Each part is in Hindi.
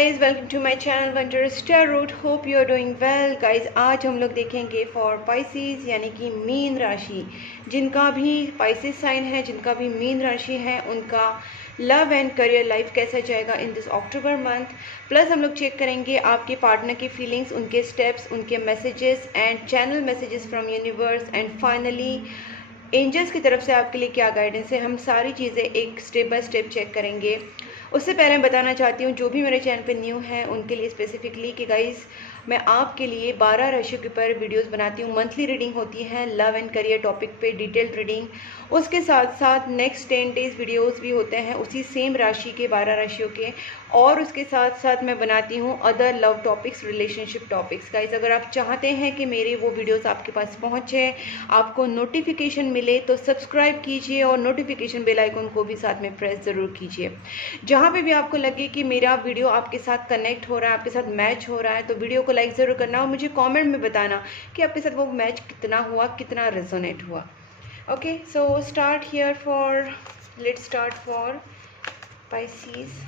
guys, welcome to my channel Wondrous Tarot. Hope you are doing well guys. आज हम लोग देखेंगे फॉर पाइसेस यानी कि मीन राशि, जिनका भी पाइसेस साइन है, जिनका भी मीन राशि है, उनका लव एंड करियर लाइफ कैसा जाएगा इन दिस अक्टूबर मंथ। प्लस हम लोग चेक करेंगे आपके पार्टनर की फीलिंग्स, उनके स्टेप्स, उनके messages and channel messages from universe and finally angels की तरफ से आपके लिए क्या गाइडेंस है। हम सारी चीज़ें एक स्टेप बाय स्टेप चेक करेंगे। उससे पहले मैं बताना चाहती हूँ जो भी मेरे चैनल पे न्यू है उनके लिए स्पेसिफिकली कि गाइस मैं आपके लिए 12 राशियों के ऊपर वीडियोस बनाती हूँ। मंथली रीडिंग होती है लव एंड करियर टॉपिक पे, डिटेल्ड रीडिंग। उसके साथ साथ नेक्स्ट 10 डेज वीडियोस भी होते हैं उसी सेम राशि के, 12 राशियों के। और उसके साथ साथ मैं बनाती हूँ other love topics, relationship topics. Guys अगर आप चाहते हैं कि मेरे वो वीडियोस आपके पास पहुँचे, आपको नोटिफिकेशन मिले, तो सब्सक्राइब कीजिए और नोटिफिकेशन बेल आइकन को भी साथ में प्रेस ज़रूर कीजिए। जहाँ पे भी आपको लगे कि मेरा वीडियो आपके साथ कनेक्ट हो रहा है, आपके साथ मैच हो रहा है, तो वीडियो को लाइक ज़रूर करना और मुझे कमेंट में बताना कि आपके साथ वो मैच कितना हुआ, कितना रेजोनेट हुआ। Okay, so start here for let's start for Pisces.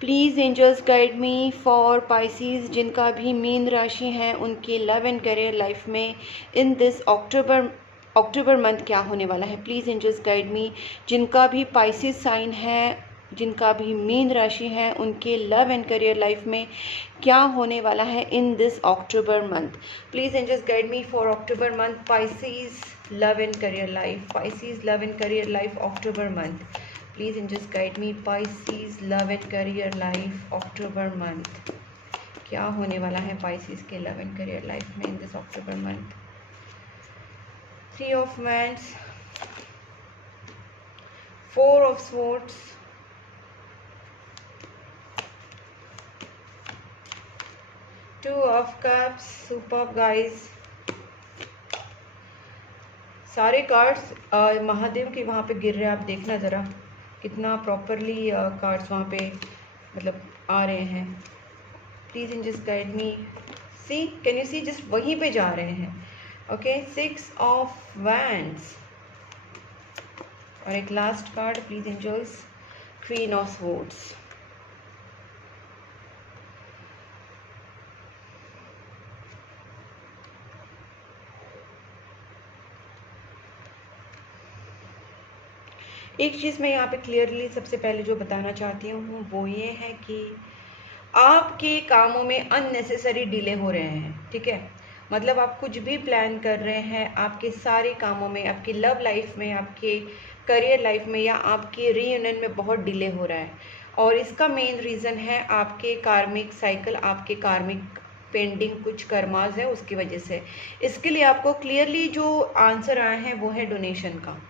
Please angels guide me for Pisces, जिनका भी मीन राशि है, उनकी लव एंड करियर लाइफ में इन दिस अक्टूबर मंथ क्या होने वाला है। प्लीज़ एंजल्स गाइड मी, जिनका भी पाइसेस साइन है, जिनका भी मीन राशि है, उनके लव एंड करियर लाइफ में क्या होने वाला है in this October month. Please angels guide me for October month, Pisces love and career life, Pisces love and career life October month. Please and just guide me, Pisces love and career life October month। क्या होने वाला है Pisces के love and career life में in this October month। 3 of Wands, 4 of Swords, 2 of Cups। Superb guys, सारे कार्ड्स महादेव के वहाँ पे गिर रहे हैं। आप देखना ज़रा कितना प्रॉपरली कार्ड्स वहाँ पे मतलब आ रहे हैं। Please in just guide me, see can you see, just वहीं पे जा रहे हैं। ओके, 6 ऑफ वैंड्स और एक last card please angels, queen of swords. एक चीज़ मैं यहाँ पे क्लियरली सबसे पहले जो बताना चाहती हूँ वो ये है कि आपके कामों में अननेसेसरी डिले हो रहे हैं। ठीक है, मतलब आप कुछ भी प्लान कर रहे हैं, आपके सारे कामों में, आपकी लव लाइफ में, आपके करियर लाइफ में या आपके रीयूनियन में बहुत डिले हो रहा है। और इसका मेन रीज़न है आपके कार्मिक साइकिल, आपके कार्मिक पेंडिंग कुछ कर्माज है, उसकी वजह से। इसके लिए आपको क्लियरली जो आंसर आया है वो है डोनेशन का।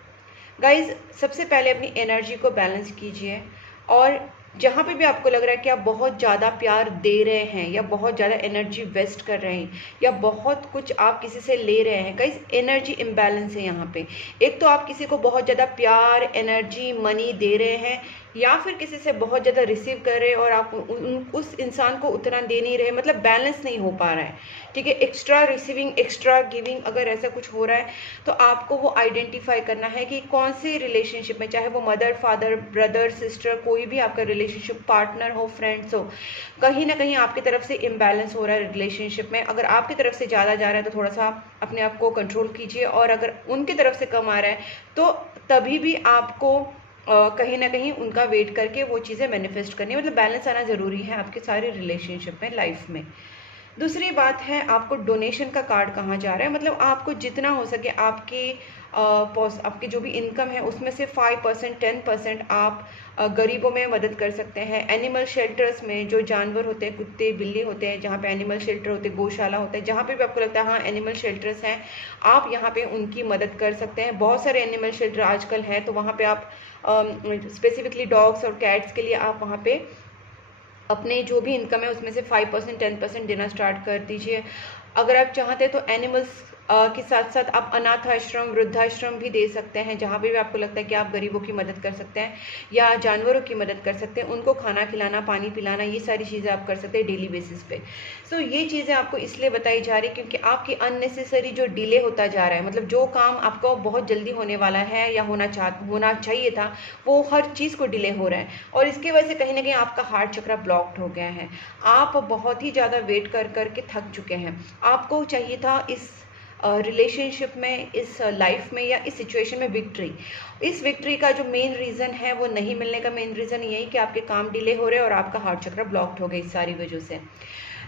गाइज सबसे पहले अपनी एनर्जी को बैलेंस कीजिए और जहाँ पे भी आपको लग रहा है कि आप बहुत ज़्यादा प्यार दे रहे हैं या बहुत ज़्यादा एनर्जी वेस्ट कर रहे हैं या बहुत कुछ आप किसी से ले रहे हैं, गाइज एनर्जी इम्बैलेंस है यहाँ पे। एक तो आप किसी को बहुत ज़्यादा प्यार, एनर्जी, मनी दे रहे हैं या फिर किसी से बहुत ज़्यादा रिसीव कर रहे हैं और आप उस इंसान को उतना दे नहीं रहे, मतलब बैलेंस नहीं हो पा रहा है। ठीक है, एक्स्ट्रा रिसीविंग, एक्स्ट्रा गिविंग, अगर ऐसा कुछ हो रहा है तो आपको वो आइडेंटिफाई करना है कि कौन से रिलेशनशिप में, चाहे वो मदर, फादर, ब्रदर, सिस्टर, कोई भी आपका रिलेशनशिप, पार्टनर हो, फ्रेंड्स हो, कहीं ना कहीं आपकी तरफ से इम्बैलेंस हो रहा है रिलेशनशिप में। अगर आपकी तरफ से ज़्यादा जा रहा है तो थोड़ा सा अपने आप को कंट्रोल कीजिए, और अगर उनकी तरफ से कम आ रहा है तो तभी भी आपको कहीं ना कहीं उनका वेट करके वो चीज़ें मैनिफेस्ट करनी है। मतलब बैलेंस आना ज़रूरी है आपके सारे रिलेशनशिप में, लाइफ में। दूसरी बात है आपको डोनेशन का कार्ड कहाँ जा रहा है, मतलब आपको जितना हो सके आपकी जो भी इनकम है उसमें से 5%, 10% आप गरीबों में मदद कर सकते हैं। एनिमल शेल्टर्स में जो जानवर होते हैं, कुत्ते, बिल्ली होते हैं, जहाँ पे एनिमल शेल्टर होते हैं, गौशाला होता है, जहाँ पे भी आपको लगता है हाँ एनिमल शेल्टर्स हैं, आप यहाँ पे उनकी मदद कर सकते हैं। बहुत सारे एनिमल शेल्टर आजकल हैं, तो वहाँ पे आप स्पेसिफिकली डॉग्स और कैट्स के लिए आप वहाँ पे अपने जो भी इनकम है उसमें से 5%, 10% देना स्टार्ट कर दीजिए। अगर आप चाहते हैं तो एनिमल्स के साथ साथ आप अनाथ आश्रम, वृद्धाश्रम भी दे सकते हैं, जहाँ पे भी आपको लगता है कि आप गरीबों की मदद कर सकते हैं या जानवरों की मदद कर सकते हैं, उनको खाना खिलाना, पानी पिलाना, ये सारी चीज़ें आप कर सकते हैं डेली बेसिस पे। सो ये चीज़ें आपको इसलिए बताई जा रही है क्योंकि आपकी अननेसेसरी जो डिले होता जा रहा है, मतलब जो काम आपको बहुत जल्दी होने वाला है या होना चाहिए था, वो हर चीज़ को डिले हो रहा है और इसकी वजह से कहीं ना कहीं आपका हार्ट चक्र ब्लॉक्ड हो गया है। आप बहुत ही ज़्यादा वेट कर करके थक चुके हैं। आपको चाहिए था इस रिलेशनशिप में, इस लाइफ में या इस सिचुएशन में विक्ट्री। इस विक्ट्री का जो मेन रीज़न है वो नहीं मिलने का मेन रीज़न यही कि आपके काम डिले हो रहे हैं और आपका हार्ट चक्र ब्लॉक्ड हो गया इस सारी वजह से।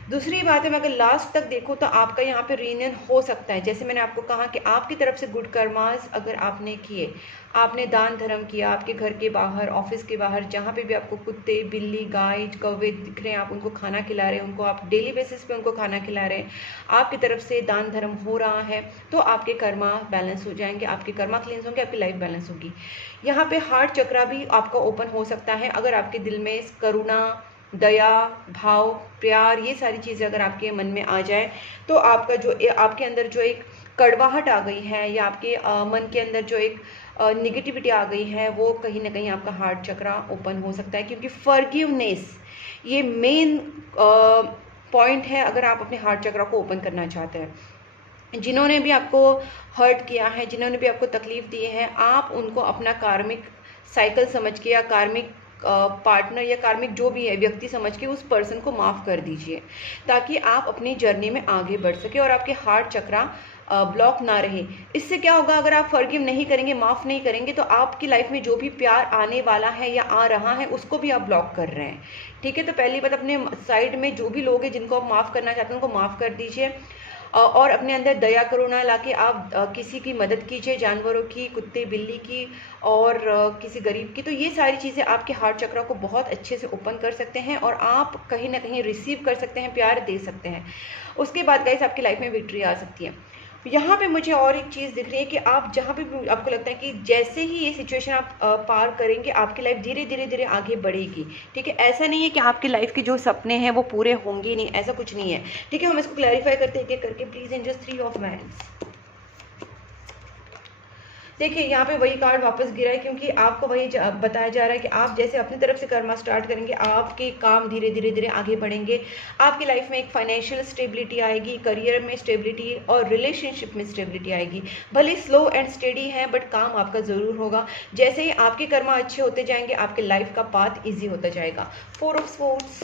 दूसरी बात है, मैं अगर लास्ट तक देखूँ तो आपका यहाँ पे रीयूनियन हो सकता है। जैसे मैंने आपको कहा कि आपकी तरफ से गुड कर्मास अगर आपने किए, आपने दान धर्म किया, आपके घर के बाहर, ऑफिस के बाहर, जहाँ पे भी आपको कुत्ते, बिल्ली, गाय, कौवे दिख रहे हैं, आप उनको खाना खिला रहे हैं, उनको आप डेली बेसिस पे उनको खाना खिला रहे हैं, आपकी तरफ से दान धर्म हो रहा है, तो आपके कर्मा बैलेंस हो जाएंगे, आपके कर्मा क्लींस होंगे, आपकी लाइफ बैलेंस होगी। यहाँ पे हार्ट चक्रा भी आपका ओपन हो सकता है अगर आपके दिल में करुणा, दया भाव, प्यार, ये सारी चीज़ें अगर आपके मन में आ जाए तो आपका जो आपके अंदर जो एक कड़वाहट आ गई है या आपके मन के अंदर जो एक निगेटिविटी आ गई है, वो कहीं ना कहीं आपका हार्ट चक्रा ओपन हो सकता है। क्योंकि फॉरगिवनेस ये मेन पॉइंट है अगर आप अपने हार्ट चक्रा को ओपन करना चाहते हैं। जिन्होंने भी आपको हर्ट किया है, जिन्होंने भी आपको तकलीफ दी है, आप उनको अपना कार्मिक साइकिल समझ के या कार्मिक पार्टनर या कार्मिक जो भी है व्यक्ति समझ के उस पर्सन को माफ़ कर दीजिए, ताकि आप अपनी जर्नी में आगे बढ़ सके और आपके हार्ट चक्रा ब्लॉक ना रहे। इससे क्या होगा, अगर आप फॉरगिव नहीं करेंगे, माफ़ नहीं करेंगे, तो आपकी लाइफ में जो भी प्यार आने वाला है या आ रहा है उसको भी आप ब्लॉक कर रहे हैं। ठीक है, तो पहली बात, अपने साइड में जो भी लोग हैं जिनको आप माफ़ करना चाहते हैं उनको माफ़ कर दीजिए और अपने अंदर दया करुणा लाके आप किसी की मदद कीजिए, जानवरों की, कुत्ते बिल्ली की और किसी गरीब की। तो ये सारी चीज़ें आपके हार्ट चक्र को बहुत अच्छे से ओपन कर सकते हैं और आप कहीं ना कहीं रिसीव कर सकते हैं, प्यार दे सकते हैं। उसके बाद गाइस आपकी लाइफ में विक्ट्री आ सकती है। यहाँ पे मुझे और एक चीज़ दिख रही है कि आप जहाँ पे आपको लगता है कि जैसे ही ये सिचुएशन आप पार करेंगे, आपकी लाइफ धीरे धीरे धीरे आगे बढ़ेगी। ठीक है, ऐसा नहीं है कि आपकी लाइफ के जो सपने हैं वो पूरे होंगे नहीं, ऐसा कुछ नहीं है। ठीक है, हम इसको क्लैरिफाई करते हैं करके। Please and just 3 of wands. देखिए यहाँ पे वही कार्ड वापस गिरा है क्योंकि आपको वही बताया जा रहा है कि आप जैसे अपनी तरफ से कर्मा स्टार्ट करेंगे, आपके काम धीरे धीरे धीरे आगे बढ़ेंगे। आपकी लाइफ में एक फाइनेंशियल स्टेबिलिटी आएगी, करियर में स्टेबिलिटी और रिलेशनशिप में स्टेबिलिटी आएगी। भले स्लो एंड स्टेडी है बट काम आपका ज़रूर होगा। जैसे ही आपके कर्मा अच्छे होते जाएंगे, आपके लाइफ का पाथ ईजी होता जाएगा। 4 ऑफ स्वॉर्ड्स।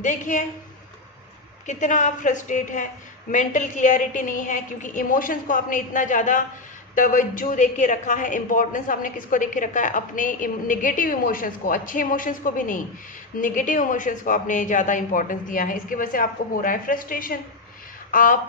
देखिए कितना आप फ्रस्ट्रेट हैं, मेंटल क्लियरिटी नहीं है क्योंकि इमोशंस को आपने इतना ज़्यादा तवज्जो दे के रखा है, इंपॉर्टेंस आपने किसको दे के रखा है, अपने नेगेटिव इमोशंस को, अच्छे इमोशंस को भी नहीं, नेगेटिव इमोशंस को आपने ज़्यादा इंपॉर्टेंस दिया है। इसकी वजह से आपको हो रहा है फ्रस्ट्रेशन। आप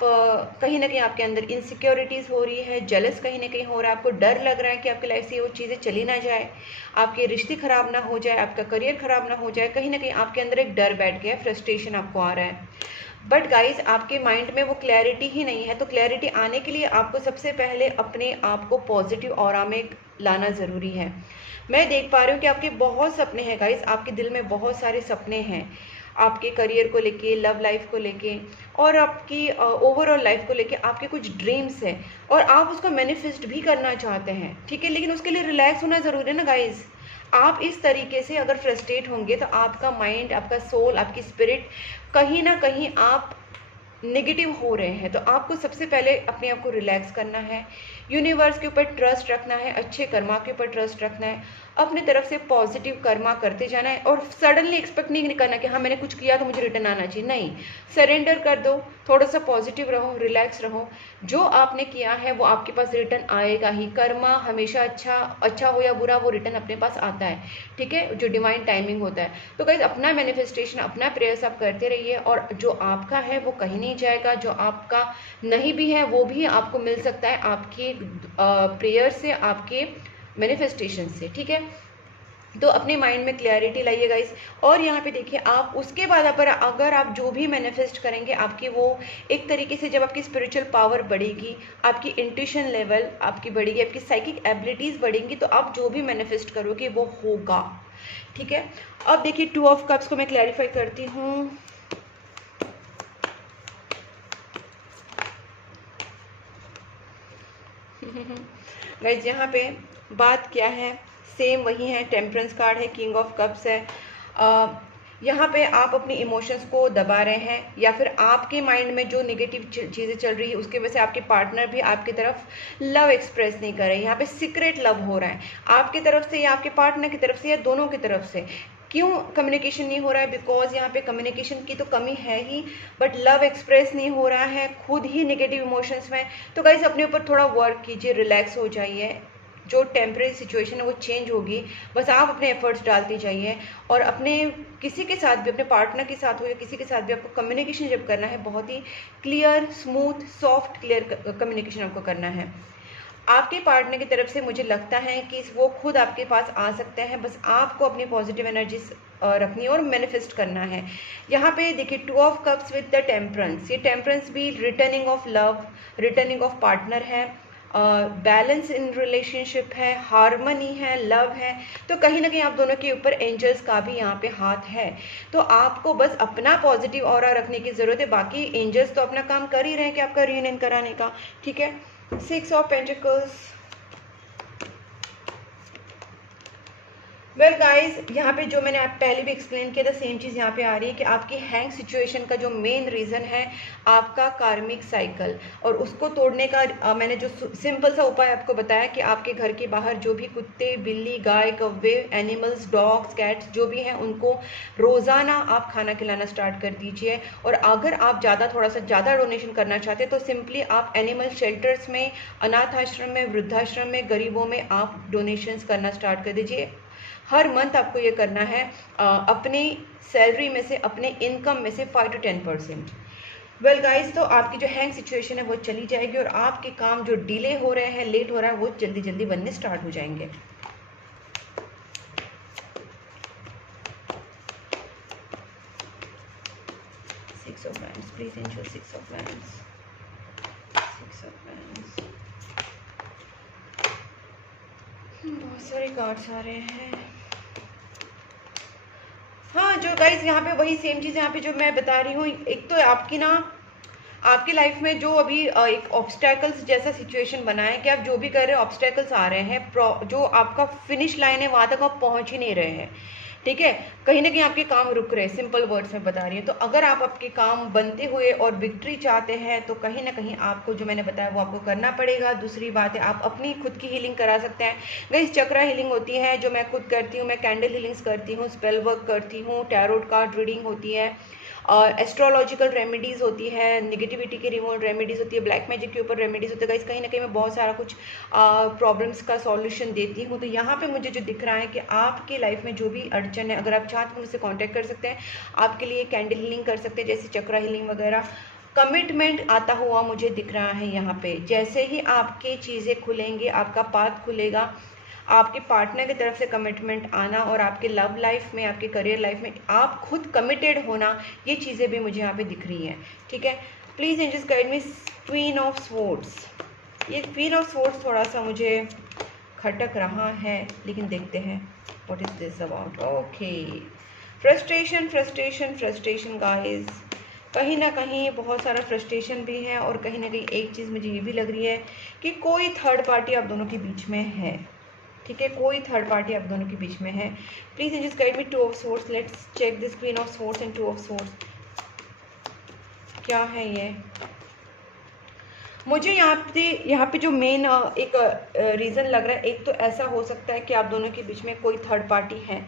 कहीं ना कहीं आपके अंदर इनसिक्योरिटीज़ हो रही है, जेलस कहीं ना कहीं हो रहा है, आपको डर लग रहा है कि आपकी लाइफ से वो चीज़ें चली ना जाए, आपके रिश्ते खराब ना हो जाए, आपका करियर खराब ना हो जाए। कहीं ना कहीं आपके अंदर एक डर बैठ गया है, फ्रस्ट्रेशन आपको आ रहा है। बट गाइज आपके माइंड में वो क्लैरिटी ही नहीं है। तो क्लैरिटी आने के लिए आपको सबसे पहले अपने आप को पॉजिटिव ऑरा में लाना ज़रूरी है। मैं देख पा रही हूँ कि आपके बहुत सपने हैं गाइज, आपके दिल में बहुत सारे सपने हैं, आपके करियर को लेके, लव लाइफ को लेके और आपकी ओवरऑल लाइफ को लेके आपके कुछ ड्रीम्स हैं और आप उसको मैनिफेस्ट भी करना चाहते हैं। ठीक है, लेकिन उसके लिए रिलैक्स होना ज़रूरी है ना गाइज। आप इस तरीके से अगर फ्रस्ट्रेट होंगे तो आपका माइंड, आपका सोल, आपकी स्पिरिट कहीं ना कहीं आप नेगेटिव हो रहे हैं। तो आपको सबसे पहले अपने आप को रिलैक्स करना है, यूनिवर्स के ऊपर ट्रस्ट रखना है, अच्छे कर्मा के ऊपर ट्रस्ट रखना है, अपनी तरफ से पॉजिटिव कर्मा करते जाना है और सडनली एक्सपेक्ट नहीं करना कि हाँ मैंने कुछ किया तो मुझे रिटर्न आना चाहिए। नहीं, सरेंडर कर दो, थोड़ा सा पॉजिटिव रहो, रिलैक्स रहो। जो आपने किया है वो आपके पास रिटर्न आएगा ही। कर्मा हमेशा अच्छा हो या बुरा, वो रिटर्न अपने पास आता है। ठीक है, जो डिवाइन टाइमिंग होता है। तो गाइस अपना मैनिफेस्टेशन, अपना प्रेयर्स आप करते रहिए और जो आपका है वो कहीं नहीं जाएगा, जो आपका नहीं भी है वो भी आपको मिल सकता है आपकी प्रेयर से, आपके मैनिफेस्टेशन से। ठीक है, तो अपने माइंड में क्लैरिटी लाइए गाइस। और यहाँ पे देखिए आप उसके बाद अगर आप जो भी मैनिफेस्ट करेंगे, आपकी वो एक तरीके से जब आपकी स्पिरिचुअल पावर बढ़ेगी, आपकी इंट्यूशन लेवल आपकी बढ़ेगी, आपकी साइकिक एबिलिटीज़ बढ़ेंगी, तो आप जो भी मैनिफेस्ट करोगे वो होगा। ठीक है। अब देखिए 2 ऑफ कप्स को मैं क्लैरिफाई करती हूँ। गाइस यहाँ पे बात क्या है, सेम वही है, टेम्परेंस कार्ड है, किंग ऑफ कप्स है। यहाँ पे आप अपने इमोशंस को दबा रहे हैं, या फिर आपके माइंड में जो नेगेटिव चीज़ें चल रही है उसकी वजह से आपके पार्टनर भी आपकी तरफ लव एक्सप्रेस नहीं कर रहे हैं। यहाँ पे सीक्रेट लव हो रहा है आपकी तरफ से या आपके पार्टनर की तरफ से या दोनों की तरफ से। क्यों कम्युनिकेशन नहीं हो रहा है? बिकॉज यहाँ पे कम्युनिकेशन की तो कमी है ही, बट लव एक्सप्रेस नहीं हो रहा है, खुद ही नेगेटिव इमोशंस में। तो गाइस अपने ऊपर थोड़ा वर्क कीजिए, रिलैक्स हो जाइए, जो टेम्परेरी सिचुएशन है वो चेंज होगी, बस आप अपने एफर्ट्स डालते जाइए। और अपने किसी के साथ भी, अपने पार्टनर के साथ हो या किसी के साथ भी, आपको कम्युनिकेशन जब करना है बहुत ही clear, smooth, soft, clear communication आपको करना है। आपके पार्टनर की तरफ से मुझे लगता है कि वो खुद आपके पास आ सकते हैं, बस आपको अपनी पॉजिटिव एनर्जी रखनी है और मैनिफेस्ट करना है। यहाँ पे देखिए 2 of cups with the temperance, ये टेम्परेंस भी returning of love, returning of partner है, बैलेंस इन रिलेशनशिप है, हार्मनी है, लव है। तो कहीं ना कहीं आप दोनों के ऊपर एंजल्स का भी यहाँ पे हाथ है। तो आपको बस अपना पॉजिटिव ऑरा रखने की ज़रूरत है, बाकी एंजल्स तो अपना काम कर ही रहे हैं कि आपका रियूनियन कराने का। ठीक है। 6 ऑफ पेंटिकल्स। वेल गाइज, यहाँ पे जो मैंने आप पहले भी एक्सप्लेन किया था, सेम चीज़ यहाँ पे आ रही है कि आपकी हैंग सिचुएशन का जो मेन रीज़न है आपका कार्मिक साइकिल, और उसको तोड़ने का मैंने जो सिंपल सा उपाय आपको बताया कि आपके घर के बाहर जो भी कुत्ते, बिल्ली, गाय, कौवे, एनिमल्स, डॉग्स, कैट्स जो भी हैं, उनको रोज़ाना आप खाना खिलाना स्टार्ट कर दीजिए। और अगर आप थोड़ा सा ज़्यादा डोनेशन करना चाहते हैं तो सिंपली आप एनिमल शेल्टर्स में, अनाथ आश्रम में, वृद्धाश्रम में, गरीबों में आप डोनेशंस करना स्टार्ट कर दीजिए। हर मंथ आपको ये करना है अपनी सैलरी में से, अपने इनकम में से 5 to 10%। वेल गाइस, तो आपकी जो हैंग सिचुएशन है वो चली जाएगी और आपके काम जो डिले हो रहे हैं, लेट हो रहा है, वो जल्दी जल्दी बनने स्टार्ट हो जाएंगे। Six of Wands, please ensure 6 of Wands, 6 of Wands। बहुत सारे कार्ड्स आ रहे हैं। हाँ, जो गाइस यहाँ पे वही सेम चीज़ यहाँ पे जो मैं बता रही हूँ, एक तो आपकी लाइफ में जो अभी एक ऑब्स्टैकल्स जैसा सिचुएशन बना है कि आप जो भी कर रहे हैं ऑब्स्टैकल्स आ रहे हैं, जो आपका फिनिश लाइन है वहाँ तक आप पहुँच ही नहीं रहे हैं। ठीक है, कहीं ना कहीं आपके काम रुक रहे हैं, सिंपल वर्ड्स में बता रही हूँ। तो अगर आप आपके काम बनते हुए और विक्ट्री चाहते हैं तो कहीं ना कहीं आपको जो मैंने बताया वो आपको करना पड़ेगा। दूसरी बात है, आप अपनी खुद की हीलिंग करा सकते हैं। गाइस, चक्रा हीलिंग होती है जो मैं खुद करती हूँ, मैं कैंडल हीलिंग्स करती हूँ, स्पेल वर्क करती हूँ, टैरोट कार्ड रीडिंग होती है, और एस्ट्रोलॉजिकल रेमेडीज़ होती है, नेगेटिविटी के रिमूवल रेमेडीज़ होती है, ब्लैक मैजिक के ऊपर रेमेडीज़ होती है। गाइस, कहीं ना कहीं मैं बहुत सारा कुछ प्रॉब्लम्स का सॉल्यूशन देती हूँ। तो यहाँ पे मुझे जो दिख रहा है कि आपकी लाइफ में जो भी अड़चन है, अगर आप चाहते हैं मुझसे कॉन्टैक्ट कर सकते हैं, आपके लिए कैंडल हीलिंग कर सकते हैं, जैसे चक्रा हीलिंग वगैरह। कमिटमेंट आता हुआ मुझे दिख रहा है यहाँ पे, जैसे ही आपकी चीज़ें खुलेंगी, आपका पाथ खुलेगा, आपके पार्टनर की तरफ से कमिटमेंट आना और आपके लव लाइफ में, आपके करियर लाइफ में आप खुद कमिटेड होना, ये चीज़ें भी मुझे यहाँ पे दिख रही हैं। ठीक है, please angels guide me. Queen of swords, ये क्वीन ऑफ स्वॉर्ड्स थोड़ा सा मुझे खटक रहा है, लेकिन देखते हैं what is this about. Okay, frustration frustration frustration guys, कहीं ना कहीं बहुत सारा फ्रस्ट्रेशन भी है, और कहीं ना कहीं एक चीज़ मुझे ये भी लग रही है कि कोई थर्ड पार्टी आप दोनों के बीच में है। ठीक है, कोई थर्ड पार्टी आप दोनों के बीच में है। Please angels guide me. 2 of swords, let's check this queen of swords and 2 of swords, क्या है ये। मुझे यहाँ पे जो मेन एक रीज़न लग रहा है, एक तो ऐसा हो सकता है कि आप दोनों के बीच में कोई थर्ड पार्टी है,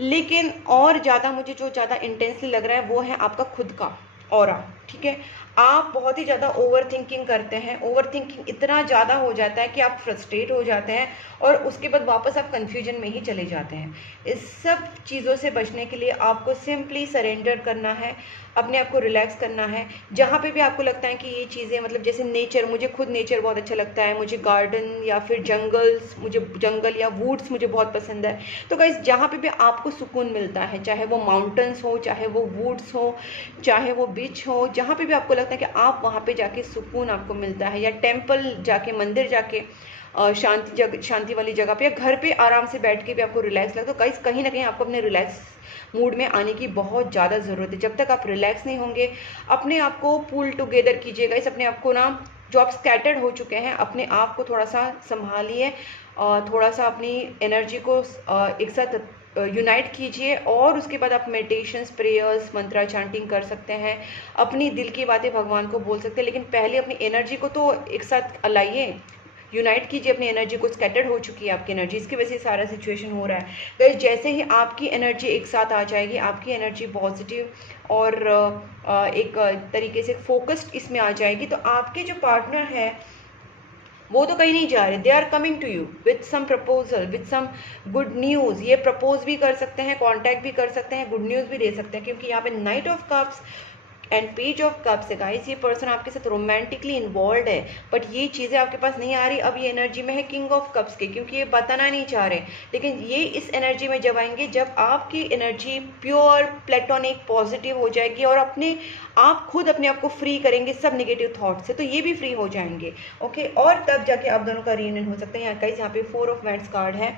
लेकिन और ज़्यादा मुझे जो ज़्यादा इंटेंसली लग रहा है वो है आपका खुद का ऑरा। ठीक है, आप बहुत ही ज़्यादा ओवर थिंकिंग करते हैं, ओवर थिंकिंग इतना ज़्यादा हो जाता है कि आप फ्रस्ट्रेट हो जाते हैं और उसके बाद वापस आप कन्फ्यूजन में ही चले जाते हैं। इस सब चीज़ों से बचने के लिए आपको सिंपली सरेंडर करना है, अपने आप को रिलैक्स करना है। जहाँ पे भी आपको लगता है कि ये चीज़ें, मतलब जैसे नेचर, मुझे खुद नेचर बहुत अच्छा लगता है, मुझे गार्डन या फिर जंगल या वुड्स मुझे बहुत पसंद है। तो गाइस, जहाँ पे भी आपको सुकून मिलता है, चाहे वो माउंटेन्स हो, चाहे वो वुड्स हो, चाहे वो बीच हो, जहाँ पे भी आपको लगता है कि आप वहाँ पे जाके सुकून आपको मिलता है, या टेम्पल जाके, मंदिर जाके शांति वाली जगह पे या घर पे आराम से बैठ के भी आपको रिलैक्स लगता है, तो कहीं ना कहीं आपको अपने रिलैक्स मूड में आने की बहुत ज़्यादा ज़रूरत है। जब तक आप रिलैक्स नहीं होंगे, अपने आप को पुल टुगेदर कीजिएगा, इस अपने आप को ना, जो आप स्कैटर्ड हो चुके हैं, अपने आप को थोड़ा सा संभालिए, थोड़ा सा अपनी एनर्जी को एक साथ यूनाइट कीजिए, और उसके बाद आप मेडिटेशंस, प्रेयर्स, मंत्रा चैंटिंग कर सकते हैं, अपनी दिल की बातें भगवान को बोल सकते हैं, लेकिन पहले अपनी एनर्जी को तो एक साथ लाइए, यूनाइट कीजिए अपनी एनर्जी को। स्कैटर्ड हो चुकी है आपकी एनर्जी, इसकी वजह से सारा सिचुएशन हो रहा है। तो जैसे ही आपकी एनर्जी एक साथ आ जाएगी, आपकी एनर्जी पॉजिटिव और एक तरीके से फोकस्ड इसमें आ जाएगी, तो आपके जो पार्टनर है वो तो कहीं नहीं जा रहे, they are coming to you with some proposal, with some good news. ये प्रपोज भी कर सकते हैं, कॉन्टैक्ट भी कर सकते हैं, गुड न्यूज़ भी दे सकते हैं, क्योंकि यहाँ पे night of cups and page of cups है गाइस। ये पर्सन आपके साथ रोमांटिकली इन्वॉल्व है, बट ये चीज़ें आपके पास नहीं आ रही। अब ये एनर्जी में है किंग ऑफ कप्स के, क्योंकि ये बताना नहीं चाह रहे, लेकिन ये इस एनर्जी में जब आएंगे, जब आपकी एनर्जी प्योर प्लेटोनिक पॉजिटिव हो जाएगी और आप खुद अपने आप को फ्री करेंगे सब निगेटिव थॉट से, तो ये भी फ्री हो जाएंगे। ओके, और तब जाके आप दोनों का रीयूनियन हो सकता है। यहाँ गाइस, यहाँ पे 4 ऑफ वैंड्स कार्ड है,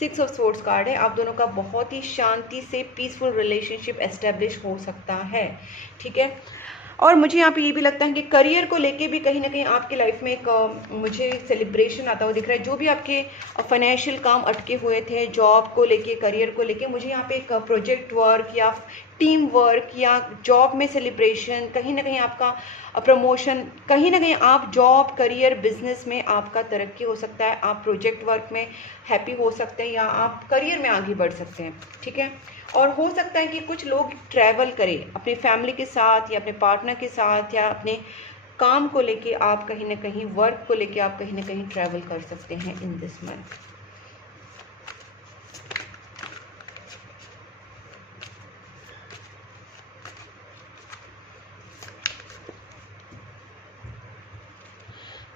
6 ऑफ सोर्ड्स कार्ड है। आप दोनों का बहुत ही शांति से पीसफुल रिलेशनशिप एस्टेब्लिश हो सकता है, ठीक है। और मुझे यहाँ पे ये भी लगता है कि करियर को लेके भी कहीं ना कहीं आपकी लाइफ में एक मुझे सेलिब्रेशन आता हुआ दिख रहा है। जो भी आपके फाइनेंशियल काम अटके हुए थे, जॉब को लेके, करियर को लेके, मुझे यहाँ पे एक प्रोजेक्ट वर्क या टीम वर्क या जॉब में सेलिब्रेशन, कहीं ना कहीं आपका प्रमोशन, कहीं ना कहीं आप जॉब, करियर, बिजनेस में आपका तरक्की हो सकता है, आप प्रोजेक्ट वर्क में हैप्पी हो सकते हैं, या आप करियर में आगे बढ़ सकते हैं, ठीक है। और हो सकता है कि कुछ लोग ट्रैवल करें अपनी फैमिली के साथ या अपने पार्टनर के साथ, या अपने काम को लेके आप कहीं ना कहीं, वर्क को लेके आप कहीं ना कहीं ट्रैवल कर सकते हैं इन दिस मंथ।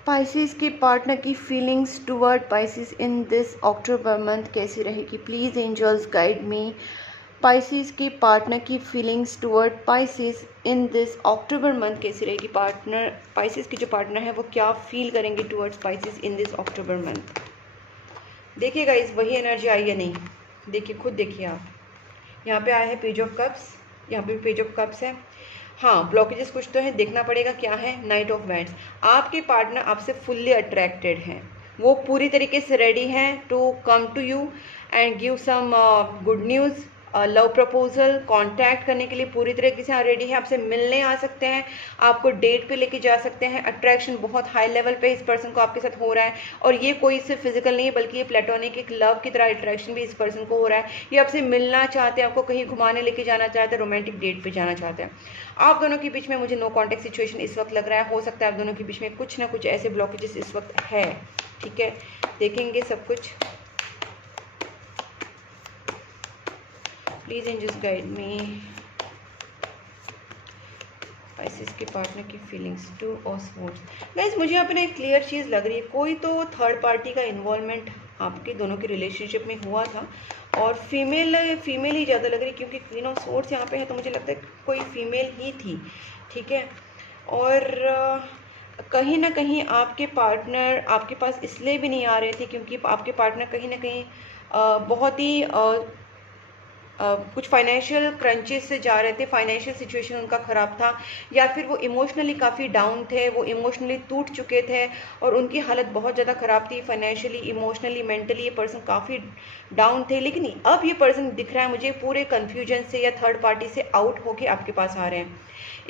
पाइसेस के पार्टनर की feelings toward Pisces in this October month कैसी रहेगी? Please angels guide me. Pisces के पार्टनर की feelings toward Pisces in this October month कैसी रहेगी? पाइसेस के जो पार्टनर है वो क्या फील करेंगे towards Pisces in this October month? देखिए गाइस, वही एनर्जी आई है नहीं, देखिए खुद देखिए आप। यहाँ पे आया है पेज ऑफ कप्स, यहाँ पे पेज ऑफ कप्स है। हाँ, ब्लॉकेजेस कुछ तो है, देखना पड़ेगा क्या है। नाइट ऑफ वैंड्स, आपके पार्टनर आपसे फुल्ली अट्रैक्टेड हैं, वो पूरी तरीके से रेडी हैं to come to you and give some good news, love proposal, contact करने के लिए पूरी तरीके से रेडी है, आपसे मिलने आ सकते हैं, आपको डेट पे लेके जा सकते हैं। अट्रैक्शन बहुत हाई लेवल पे इस पर्सन को आपके साथ हो रहा है, और ये कोई सिर्फ फिजिकल नहीं है, बल्कि ये प्लेटोनिक एक लव की तरह अट्रैक्शन भी इस पर्सन को हो रहा है। ये आपसे मिलना चाहते हैं, आपको कहीं घुमाने लेके जाना चाहते हैं, रोमांटिक डेट पे जाना चाहते हैं। आप दोनों के बीच में मुझे नो कॉन्टेक्ट सिचुएशन इस वक्त लग रहा है। हो सकता है आप दोनों के बीच में कुछ ना कुछ ऐसे ब्लॉकेजेस इस वक्त है, ठीक है, देखेंगे सब कुछ। Please angels guide me. Pisces के पार्टनर की फीलिंग्स, 2 ऑफ स्वॉर्ड्स। गाइस, मुझे यहाँ पे ना एक क्लियर चीज़ लग रही है, कोई तो थर्ड पार्टी का इन्वॉल्वमेंट आपके दोनों के रिलेशनशिप में हुआ था, और फीमेल ही ज़्यादा लग रही है, क्योंकि क्वीन ऑफ स्वॉर्ड्स यहाँ पे है, तो मुझे लगता है कोई फीमेल ही थी, ठीक है। और कहीं ना कहीं आपके पार्टनर आपके पास इसलिए भी नहीं आ रहे थे, क्योंकि आपके पार्टनर कहीं ना कहीं बहुत ही कुछ फाइनेंशियल क्रंचेस से जा रहे थे, फाइनेंशियल सिचुएशन उनका ख़राब था, या फिर वो इमोशनली काफ़ी डाउन थे, वो इमोशनली टूट चुके थे और उनकी हालत बहुत ज़्यादा ख़राब थी, फाइनेंशियली, इमोशनली, मेंटली ये पर्सन काफ़ी डाउन थे। लेकिन अब ये पर्सन दिख रहा है मुझे पूरे कन्फ्यूजन से या थर्ड पार्टी से आउट होके आपके पास आ रहे हैं।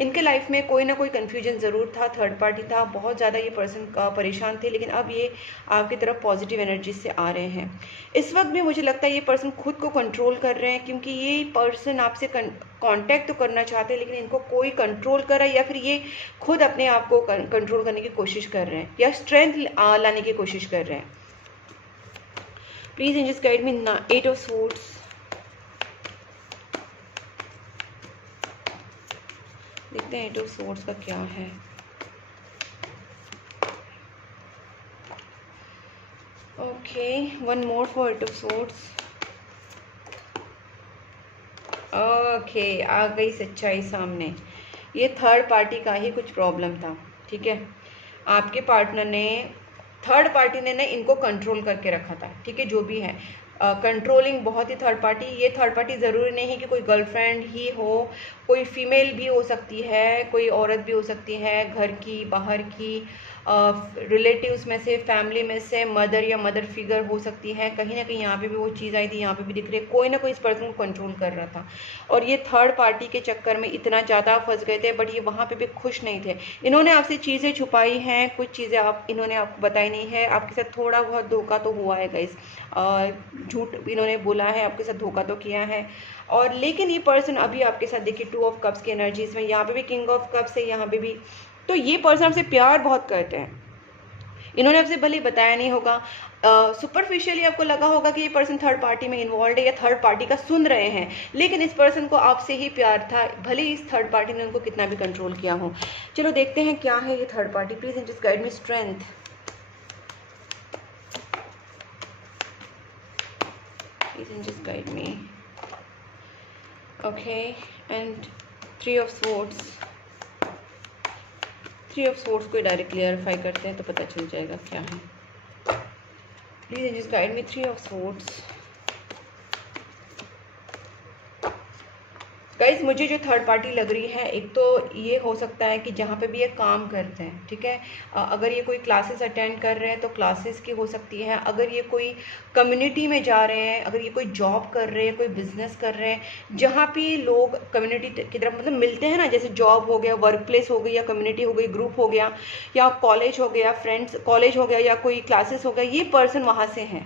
इनके लाइफ में कोई ना कोई कन्फ्यूजन ज़रूर था, थर्ड पार्टी था, बहुत ज़्यादा ये पर्सन परेशान थे, लेकिन अब ये आपकी तरफ पॉजिटिव एनर्जी से आ रहे हैं। इस वक्त भी मुझे लगता है ये पर्सन खुद को कंट्रोल कर रहे हैं, क्योंकि ये पर्सन आपसे कांटेक्ट तो करना चाहते हैं, लेकिन इनको कोई कंट्रोल कर रहा है, या फिर ये खुद अपने आप को कंट्रोल करने की कोशिश कर रहे हैं, या स्ट्रेंथ लाने की कोशिश कर रहे हैं। Please angels guide me. 8 of swords, देखते हैं 8 ऑफ स्वॉर्ड्स का क्या है। Okay, 1 more for 8 of swords. Okay, आ गई सच्चाई सामने। ये थर्ड पार्टी का ही कुछ प्रॉब्लम था, ठीक है। आपके पार्टनर ने थर्ड पार्टी ने इनको कंट्रोल करके रखा था, ठीक है, जो भी है कंट्रोलिंग बहुत ही थर्ड पार्टी। ये थर्ड पार्टी ज़रूरी नहीं है कि कोई गर्लफ्रेंड ही हो, कोई फीमेल भी हो सकती है, कोई औरत भी हो सकती है, घर की बाहर की, रिलेटिव्स में से, फैमिली में से मदर या मदर फिगर हो सकती है। कहीं ना कहीं यहाँ पे भी वो चीज़ आई थी, यहाँ पे भी दिख रही है, कोई ना कोई इस पर्सन को कंट्रोल कर रहा था और ये थर्ड पार्टी के चक्कर में इतना ज़्यादा फंस गए थे। बट ये वहाँ पे भी खुश नहीं थे। इन्होंने आपसे चीज़ें छुपाई हैं, कुछ चीज़ें इन्होंने आपको बताई नहीं है। आपके साथ थोड़ा बहुत धोखा तो हुआ है गाइस, झूठ इन्होंने बोला है, आपके साथ धोखा तो किया है। और लेकिन ये पर्सन अभी आपके साथ देखिए 2 ऑफ कप्स की एनर्जीज में, यहाँ पे भी किंग ऑफ कप्स है, यहाँ पे भी। तो ये पर्सन आपसे प्यार बहुत करते हैं। इन्होंने आपसे भले बताया नहीं होगा, सुपरफिशियली आपको लगा होगा कि ये पर्सन थर्ड पार्टी में इन्वॉल्व है या थर्ड पार्टी का सुन रहे हैं, लेकिन इस पर्सन को आपसे ही प्यार था, भले इस थर्ड पार्टी ने उनको कितना भी कंट्रोल किया हो। चलो देखते हैं क्या है ये third party. Please just guide me strength, please just guide me. Okay, and 3 of swords. 3 of swords को डायरेक्ट क्लियरिफाई करते हैं तो पता चल जाएगा क्या है। Please just guide me 3 of swords. Guys मुझे जो थर्ड पार्टी लग रही है, एक तो ये हो सकता है कि जहाँ पे भी ये काम करते हैं, ठीक है, अगर ये कोई क्लासेस अटेंड कर रहे हैं तो क्लासेस की हो सकती है। अगर ये कोई कम्युनिटी में जा रहे हैं, अगर ये कोई जॉब कर रहे हैं, कोई बिजनेस कर रहे हैं, जहाँ पे लोग कम्युनिटी की तरफ मतलब मिलते हैं ना, जैसे जॉब हो गया, वर्क प्लेस हो गई, या कम्युनिटी हो गई, ग्रुप हो गया, या कॉलेज हो गया, फ्रेंड्स कॉलेज हो गया, या कोई क्लासेस हो गया, ये पर्सन वहाँ से हैं,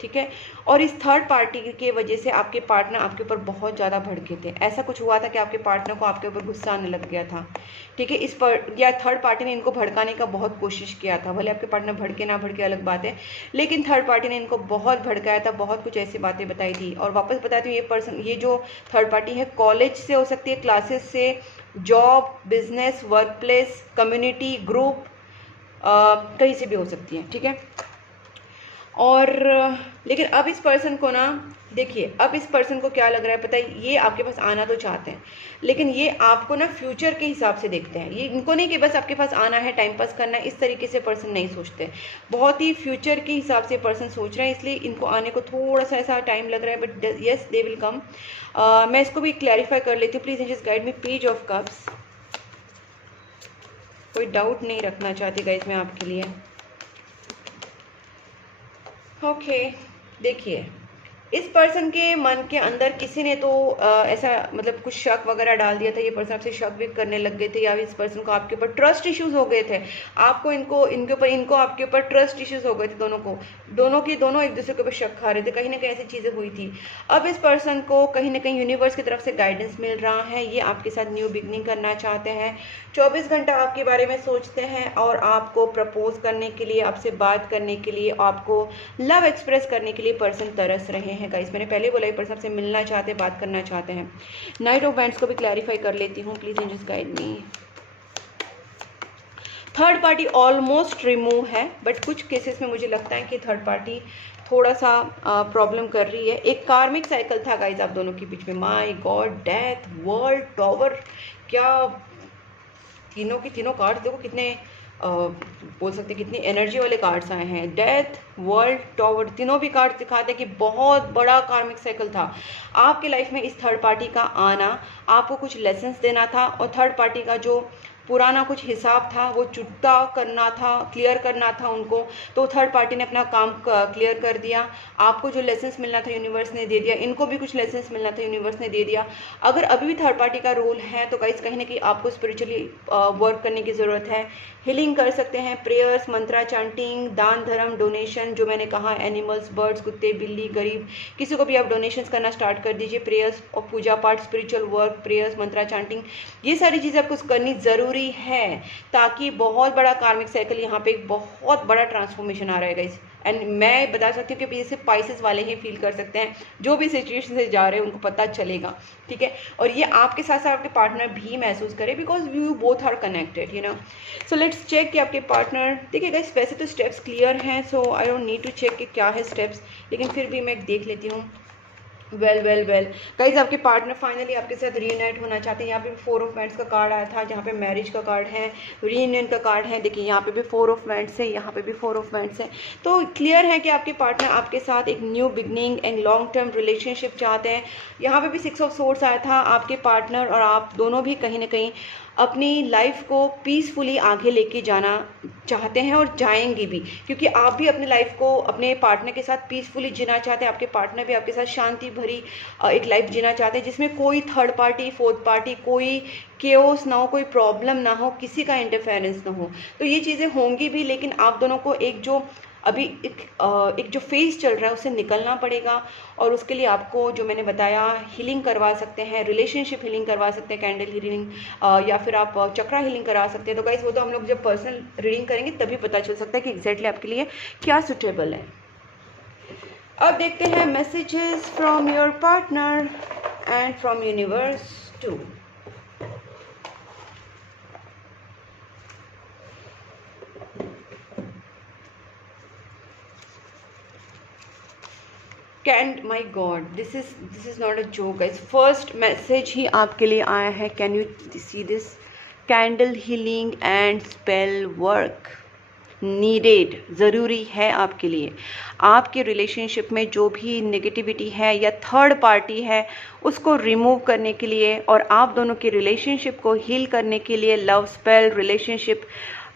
ठीक है। और इस थर्ड पार्टी की वजह से आपके पार्टनर आपके ऊपर बहुत ज़्यादा भड़के थे। ऐसा कुछ हुआ था कि आपके पार्टनर को आपके ऊपर गुस्सा आने लग गया था, ठीक है। या थर्ड पार्टी ने इनको भड़काने का बहुत कोशिश किया था। भले आपके पार्टनर भड़के ना भड़के अलग बात है, लेकिन थर्ड पार्टी ने इनको बहुत भड़काया था, बहुत कुछ ऐसी बातें बताई थी। और वापस बताती हूँ, ये पर्सन, ये जो थर्ड पार्टी है, कॉलेज से हो सकती है, क्लासेस से, job, business, work place, community, group, कहीं से भी हो सकती है, ठीक है। और लेकिन अब इस पर्सन को ना, देखिए अब इस पर्सन को क्या लग रहा है पता है, ये आपके पास आना तो चाहते हैं, लेकिन ये आपको ना फ्यूचर के हिसाब से देखते हैं। ये इनको नहीं कि बस आपके पास आना है, टाइम पास करना है, इस तरीके से पर्सन नहीं सोचते। बहुत ही फ्यूचर के हिसाब से पर्सन सोच रहे हैं, इसलिए इनको आने को थोड़ा सा ऐसा टाइम लग रहा है, but yes they will come. मैं इसको भी क्लैरिफाई कर लेती हूँ। Please just guide me page of cups. कोई डाउट नहीं रखना चाहती गाइस मैं आपके लिए। ओके, देखिए इस पर्सन के मन के अंदर किसी ने तो ऐसा मतलब कुछ शक वगैरह डाल दिया था। ये पर्सन आपसे शक भी करने लग गए थे, या इस पर्सन को आपके ऊपर ट्रस्ट इश्यूज हो गए थे। आपको इनको आपके ऊपर ट्रस्ट इश्यूज हो गए थे, दोनों एक दूसरे के ऊपर शक खा रहे थे। कहीं ना कहीं ऐसी चीज़ें हुई थी। अब इस पर्सन को कहीं ना कहीं यूनिवर्स की तरफ से गाइडेंस मिल रहा है। ये आपके साथ न्यू बिगनिंग करना चाहते हैं, 24 घंटा आपके बारे में सोचते हैं, और आपको प्रपोज करने के लिए, आपसे बात करने के लिए, आपको लव एक्सप्रेस करने के लिए पर्सन तरस रहे हैं। गाइस मैंने पहले बोला, ये पर्सन से मिलना चाहते हैं, बात करना चाहते हैं। नाइट ऑफ वांड्स को भी क्लैरिफाई कर लेती हूँ। Please just guide me. Third party almost remove है, बट कुछ केसेस में मुझे लगता है कि थर्ड पार्टी थोड़ा सा प्रॉब्लम कर रही है। एक कार्मिक साइकिल था गाइस आप दोनों के बीच में। My God, death, world, tower, क्या तीनों की तीनों कार्ड्स देखो कितने बोल सकते हैं कितनी एनर्जी वाले कार्ड्स आए हैं। डेथ, वर्ल्ड, टॉवर, तीनों भी कार्ड्स दिखाते हैं कि बहुत बड़ा कार्मिक साइकिल था आपकी लाइफ में। इस थर्ड पार्टी का आना आपको कुछ लेसन्स देना था, और थर्ड पार्टी का जो पुराना कुछ हिसाब था वो चुकता करना था, क्लियर करना था उनको। तो थर्ड पार्टी ने अपना काम क्लियर कर दिया। आपको जो लेसन्स मिलना था यूनिवर्स ने दे दिया, इनको भी कुछ लेसन्स मिलना था यूनिवर्स ने दे दिया। अगर अभी भी थर्ड पार्टी का रोल है तो गाइस कहीं ना कहीं आपको स्पिरिचुअली वर्क करने की ज़रूरत है। हीलिंग कर सकते हैं, प्रेयर्स, मंत्रा चांटिंग, दान धर्म, डोनेशन, जो मैंने कहा एनिमल्स, बर्ड्स, कुत्ते, बिल्ली, गरीब, किसी को भी आप डोनेशंस करना स्टार्ट कर दीजिए। प्रेयर्स और पूजा पाठ, स्पिरिचुअल वर्क, प्रेयर्स, मंत्रा चांटिंग, ये सारी चीज़ें आपको करनी ज़रूरी है, ताकि बहुत बड़ा कार्मिक साइकिल, यहाँ पे एक बहुत बड़ा ट्रांसफॉर्मेशन आ रहा है गाइस। एंड मैं बता सकती हूँ कि इसे पाइसेस वाले ही फील कर सकते हैं, जो भी सिचुएशन से जा रहे हैं उनको पता चलेगा, ठीक है। और ये आपके साथ साथ आपके पार्टनर भी महसूस करे, because you both are connected, you know. So let's check कि आपके पार्टनर, देखिए गाइस वैसे तो स्टेप्स क्लियर हैं, so I don't need to check कि क्या है स्टेप्स, लेकिन फिर भी मैं देख लेती हूँ। वेल वेल वेल गाइज, आपके पार्टनर फाइनली आपके साथ रीयूनाइट होना चाहते हैं। यहाँ पे भी 4 ऑफ वांड्स का कार्ड आया था, जहाँ पे मैरिज का कार्ड है, रीयूनियन का कार्ड है। देखिए यहाँ पे भी 4 ऑफ वांड्स है, यहाँ पे भी 4 ऑफ वांड्स है। तो क्लियर है कि आपके पार्टनर आपके साथ एक new beginning and long term relationship चाहते हैं। यहाँ पे भी 6 ऑफ सोर्ड्स आया था। आपके पार्टनर और आप दोनों भी कहीं ना कहीं अपनी लाइफ को पीसफुली आगे लेके जाना चाहते हैं और जाएंगे भी, क्योंकि आप भी अपनी लाइफ को अपने पार्टनर के साथ पीसफुली जीना चाहते हैं। आपके पार्टनर भी आपके साथ शांति भरी एक लाइफ जीना चाहते हैं, जिसमें कोई थर्ड पार्टी, फोर्थ पार्टी, कोई केओस ना हो, कोई प्रॉब्लम ना हो, किसी का इंटरफेरेंस ना हो। तो ये चीज़ें होंगी भी, लेकिन आप दोनों को एक जो अभी एक जो फेज चल रहा है उससे निकलना पड़ेगा। और उसके लिए आपको जो मैंने बताया, हीलिंग करवा सकते हैं, रिलेशनशिप हीलिंग करवा सकते हैं, कैंडल हीलिंग, या फिर आप चक्रा हीलिंग करा सकते हैं। तो गाइस वो तो हम लोग जब पर्सनल रीडिंग करेंगे तभी पता चल सकता है कि एग्जैक्टली आपके लिए क्या सुटेबल है। अब देखते हैं messages from your partner and from universe too. Can my god, this is not a joke guys. First message ही आपके लिए आया है। Can you see this? Candle healing and spell work needed, ज़रूरी है आपके लिए। आपके रिलेशनशिप में जो भी नेगेटिविटी है या थर्ड पार्टी है उसको रिमूव करने के लिए और आप दोनों के रिलेशनशिप को हील करने के लिए love spell, relationship